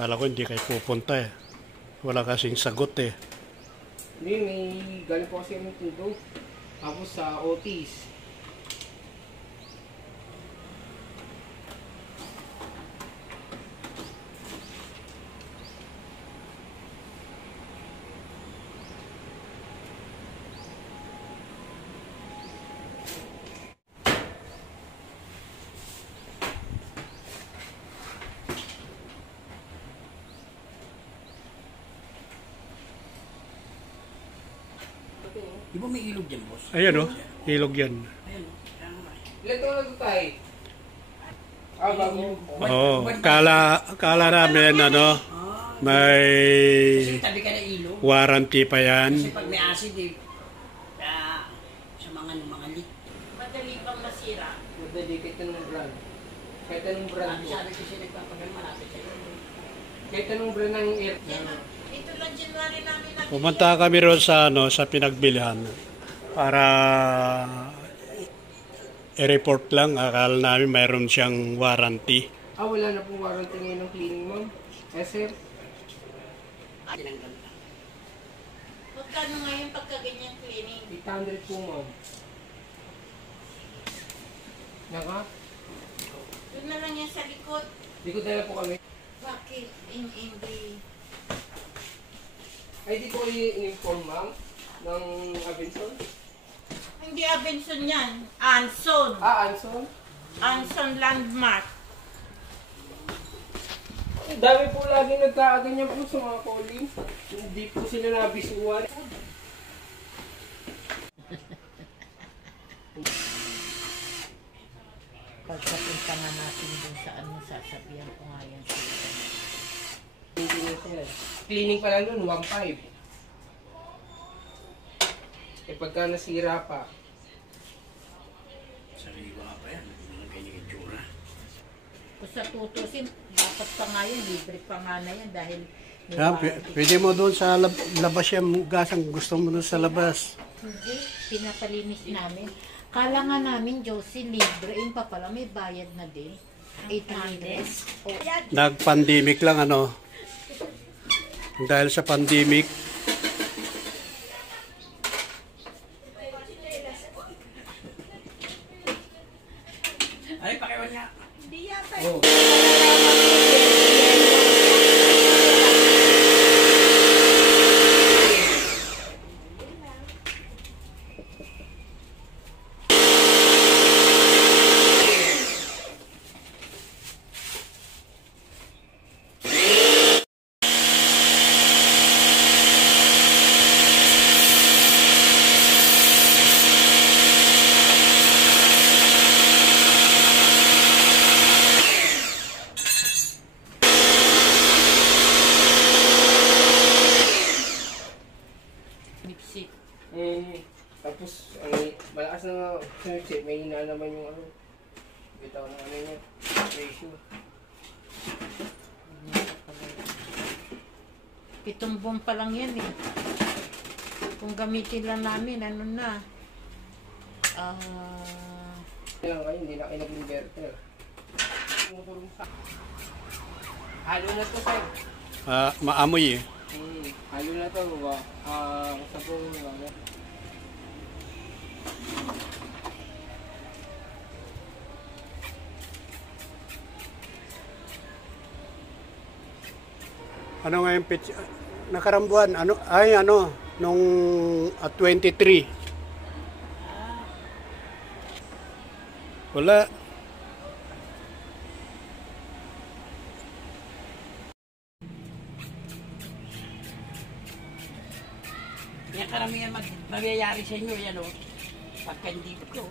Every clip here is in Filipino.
Kala ko hindi kayo pupunta eh. Wala kasing sagot eh. Hindi, may galing po kasi yung tundo. Tapos sa Otis. Di ba may ilog dyan, boss? Ayan o, ilog yan. Ayan. Ilan taon na ito tayo? Bago. Oo, kala namin may Kasi tabi ka na ilog. warranty pa yan. Kasi pag may acid eh, sa mga leak. Madali pang masira. Madali, kahit anong brand. Kahit anong brand mo. Sabi kasi nagpapagal malapit sa'yo. Kahit anong brand ng air. Ito lang January namin na. Pumunta kami roon sa pinagbilihan para i-report lang. Akala namin mayroon siyang warranty. Wala na pong warranty ngayon ng cleaning, ma'am. SF. Tinanggal na. Magkano ngayon pagkaganyan cleaning? 800 po, ma'am. Naka? Doon na lang yan sa likod. Likod na lang po kami. Bakit? Hindi. Ay, di ko i-inform, ma'am, ng Abenson? Hindi Abenson yan. Anson. Anson? Anson Landmark. Dami po lagi nagkaaganyan po sa mga calling. Hindi po sila nabisuan. Pagkapunta nga natin dun sa sasabihan ko nga yan sila. Cleaning pa lang nun, 1.5. Pagka nasira pa. Sariwa pa yan. Mga ganyan itsura. Kung sa tutusin, dapat pa nga yan, libre pa nga na yan dahil Pwede mo doon sa labas yung gas ang gusto mo doon sa labas. hindi, pinapalinis namin. Kala nga namin, Josie, libre. Yun pa pala, may bayad na din. 800. Oh. Nag-pandemic lang dahil sa pandemic. Ay, pakiwan niya. Hindi yata. Oh. Lipstick. Tapos, malakas na sunod-chip, may hina naman yung bitaw na niya, ratio. 7 buwan pa lang yan eh. Kung gamitin lang namin, ano na. Lang kayo, hindi na kayo nag-inverter. Halo na to, sir. Maamoy eh. Halo na to, sabong, Ano nga yung pitch? Nakarambuan, nung 23. Wala. Yan karamihan magyayari sa inyo, yan o. Pagka hindi ko.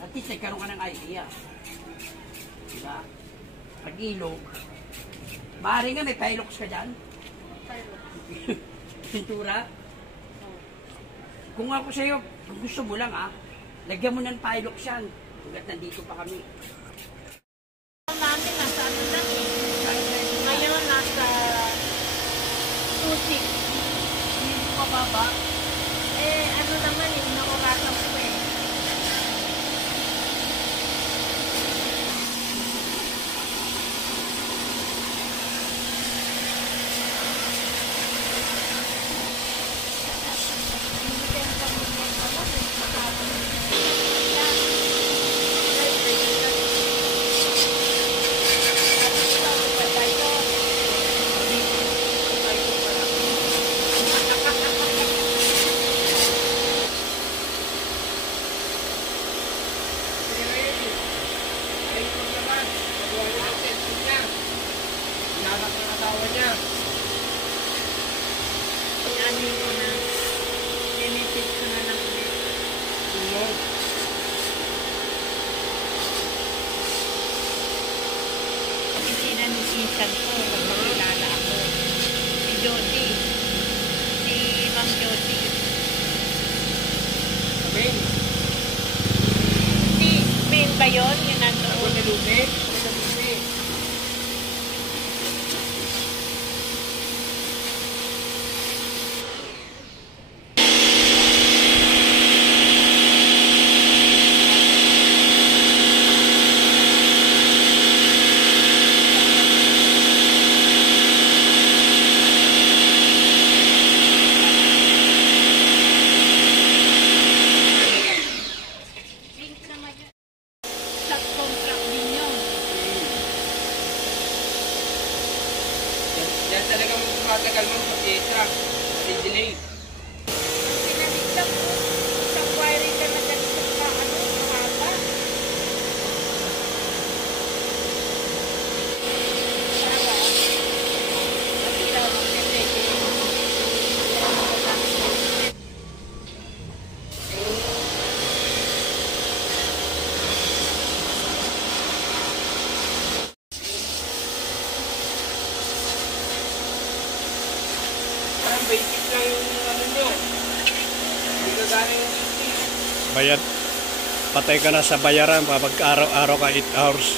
At least nagkaroon ka ng idea. Diba? Pag-ilog. Maaari nga may pilox ka dyan. Pintura. Kung ako sa'yo, gusto mo lang lagyan mo ng pilox yan. Hanggat nandito pa kami. Namin nasa ano lang eh. Ngayon nasa 2.6. Hindi mo mababa. Ano naman eh, nakuratan ko eh. ng asawa niya. Ano ko na. Message ko na lang ulit. Ano? Hindi na nisisan ko. Magpakilala ako. Si Josie. Si Ma'am Josie. Amen. Si Main ba yun? Yun Ako nandoon. ni Lupe. Ako ni Lupe. Pink naman yun. Subcontract din yun. Yan talaga mo tumatagal mo sa pyesa. Sa delay. Pinalit lang po. Isang wiring na nagdalit sa mahaba. Tama. Kasi daw magpipeke. Parang basic lang yung ano nyo. Hindi ka galing Bayad. Patay ka na sa bayaran kapag araw-araw ka 8 hours.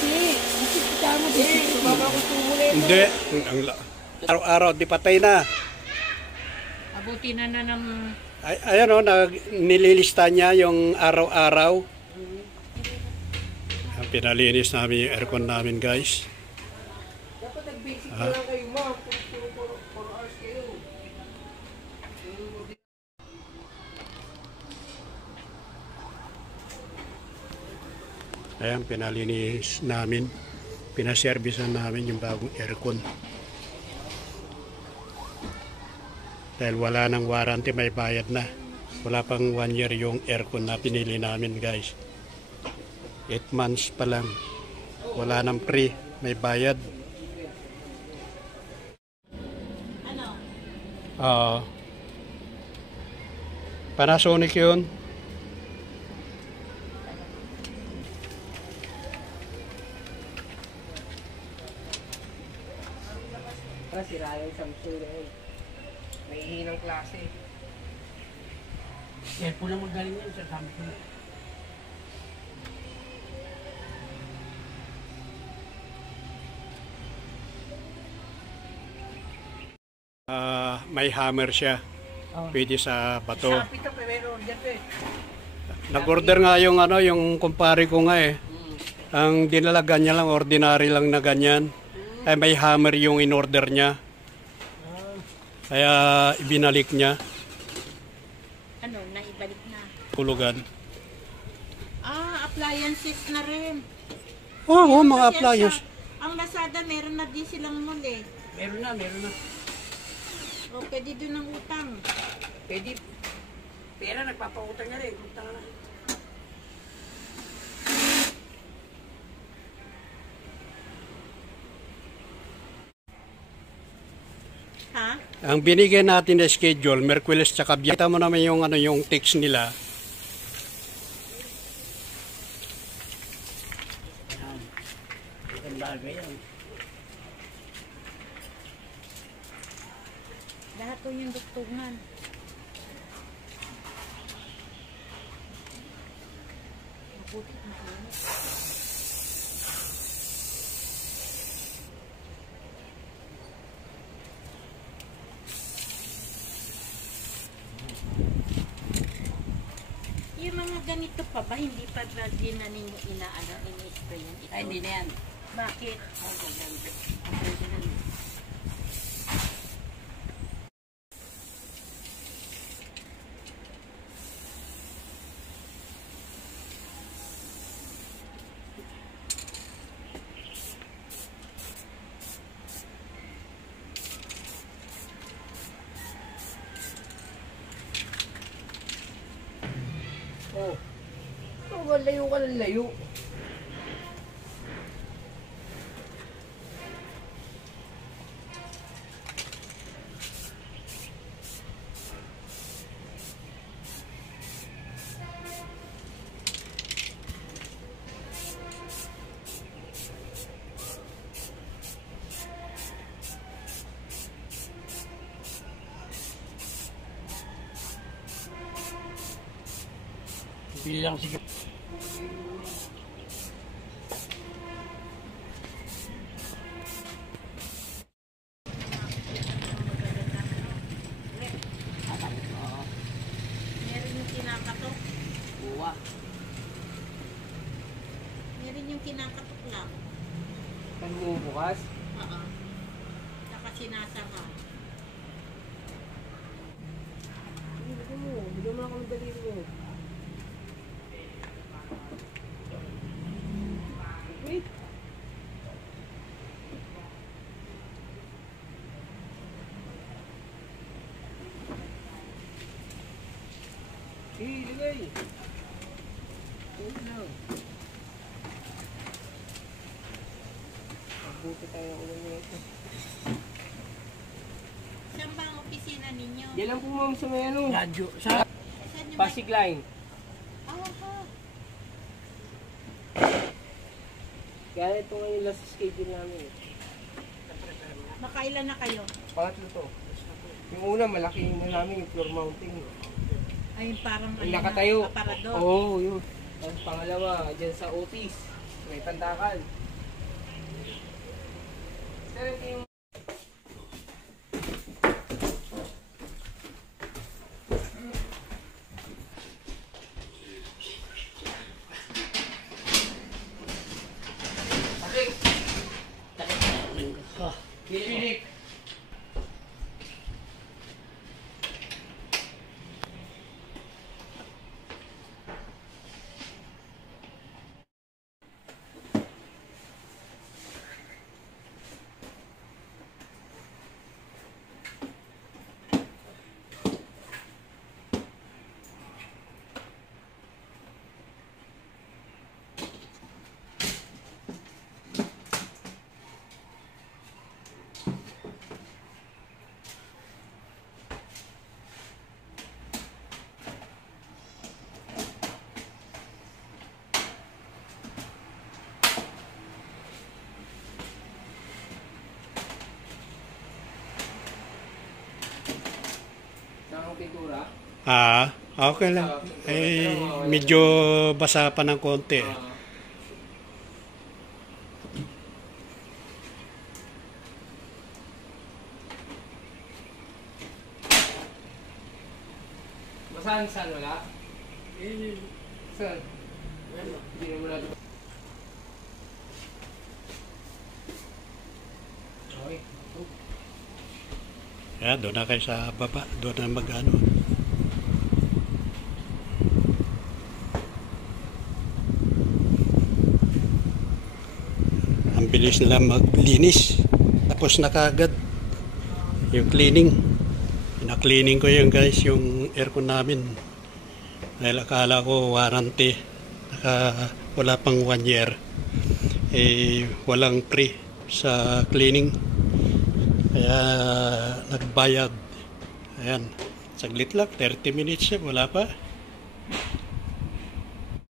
Hindi. Kasi kita mo Eh, mabagusto mo na ito. Hindi. Araw-araw, di patay na. Abuti na ng... Ayan o, nililista niya yung araw-araw. Pinalinis namin yung aircon namin, guys. Dapat nag-basic na lang kayo, ma'am. Puro hours kayo. Ayan, pinalinis namin. Pinaservisan namin yung bagong aircon. Dahil wala nang warranty, may bayad na. Wala pang 1 year yung aircon na pinili namin, guys. 8 months pa lang. Wala nang free, may bayad. Ano? Panasonic yun. Sira yung Samsung na yun. May hinang klase. Cellphone lang magaling yan sa Samsung. May hammer siya. Pwede sa bato. Shopee to, pero order to eh. Nag-order nga yung yung kumpare ko nga eh. Ang dinalagan niya lang, ordinary lang na ganyan. Ay may hammer yung in-order niya. Kaya ibinalik niya. Ano? Naibalik na. Tulugan. Appliances na rin. Oo, mga Kasi appliance. Ang Lazada, meron na din silang mall eh. Meron na, meron na. O, pwede doon ng utang. Pwede. Pera, nagpapautang na rin. Utang na. Ha? Ang binigay natin na schedule, Merkulis tsaka Biyernes. Kita mo naman yung yung text nila. Yan. Ang bagay yan. Lahat po yung dugtungan. Mabuti ang kulit. Yung mga ganito pa ba, hindi pa ba din na ninyo ini-spray yan? Ay, hindi na yan. Bakit? Oh. Oh, layo ka ng layo. Pili lang siguro. Meron yung kinakatok. Buwa. Meron yung kinakatok lang. Kan mo bukas? Oo. Saka sinasara. Bigyan mo ako ng daliri mo. Wait. Ilagay. Huwag lang. Magbuti tayo ng ulo nito. Saan ba ang opisina ninyo? Yan lang po ma'am sa may ano. Radyo. Sa Saan yung Pasig line. ha. Kaya ito ngayon last schedule namin. Makailan na kayo? Pangatlo to. Yung una malaki yung namin yung floor mounting. Ayun parang Yung nakatayo. aparador. Oo, yun. Tapos pangalawa, dyan sa Otis. May Pandakan. Sir, ito yung... Pasig! Kililik! Ang pintura. Okay lang. Medyo basa pa ng konti. Basahan saan wala? Saan? Hindi na wala. Okay. Kaya doon na kayo sa baba. Doon na mag-ano. Ang bilis nila maglinis. Tapos na kaagad yung cleaning. Na-cleaning ko yun guys, yung aircon namin. Dahil akala ko warranty. Wala pang 1 year. Walang free sa cleaning. Kaya nagbayad. Ayan. Saglit lang, 30 minutes wala pa.